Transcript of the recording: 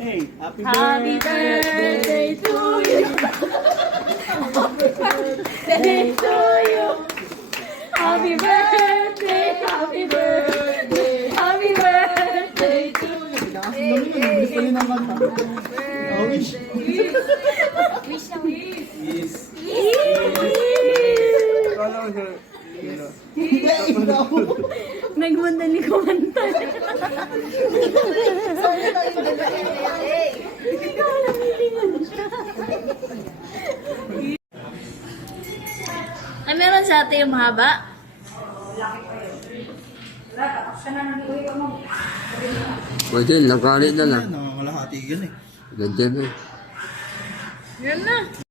Hey, happy Happy birthday to you. Happy birthday to you. Happy birthday, happy birthday, happy birthday to you. Gusto niyo naman. Wish. Wish na wish. Yes. Nagmadali kumanta. Ay, meron sa ate yung mahaba? Pwede, nagkali na lang. Nangangalahati yan eh. Ganda na. Yan na.